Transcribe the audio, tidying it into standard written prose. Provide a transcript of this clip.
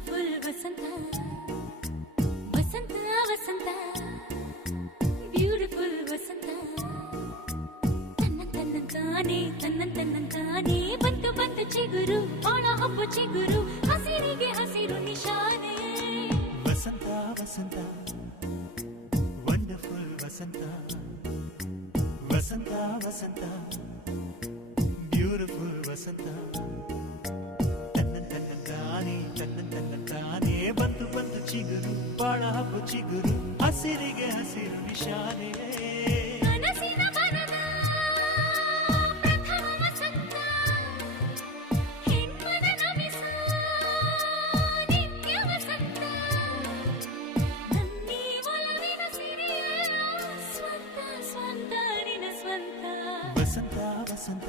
beautiful ವಸಂತ ವಸಂತ ವಸಂತ beautiful ವಸಂತ ತನ್ನಂತಾನೆ ಬಂತು ಬಂತು ಚಿಗುರು ಒಣ ಹಬ್ಬ ಚಿಗುರು ಹಸಿರಿಗೆ ಹಸಿರು ನಿಶಾನೆ ವಸಂತ ವಸಂತ ವಂಡರ್ಫುಲ್ ವಸಂತ ವಸಂತ ವಸಂತ ಬ್ಯೂಟಿಫುಲ್ ವಸಂತ ತನ್ನಂತಾನೆ ಬಂತು ಬಂತು ಚಿಗುರು ಬಾಳ ಹಬ್ಬ ಚಿಗುರು ಹಸಿರಿಗೆ ಹಸಿರು ನಿಶಾನೆ ಕನಸಿನ ಬನದ ಪ್ರಥಮ ವಸಂತ ಹೆಣ್ಮನ ನಮಿಸ ನಿತ್ಯ ವಸಂತ ನನ್ನಿ ಒಲವಿನ ಸಿರಿಯ ಸ್ವಂತ ಸ್ವಂತ ನಿನ ಸ್ವಂತ ವಸಂತ ವಸಂತ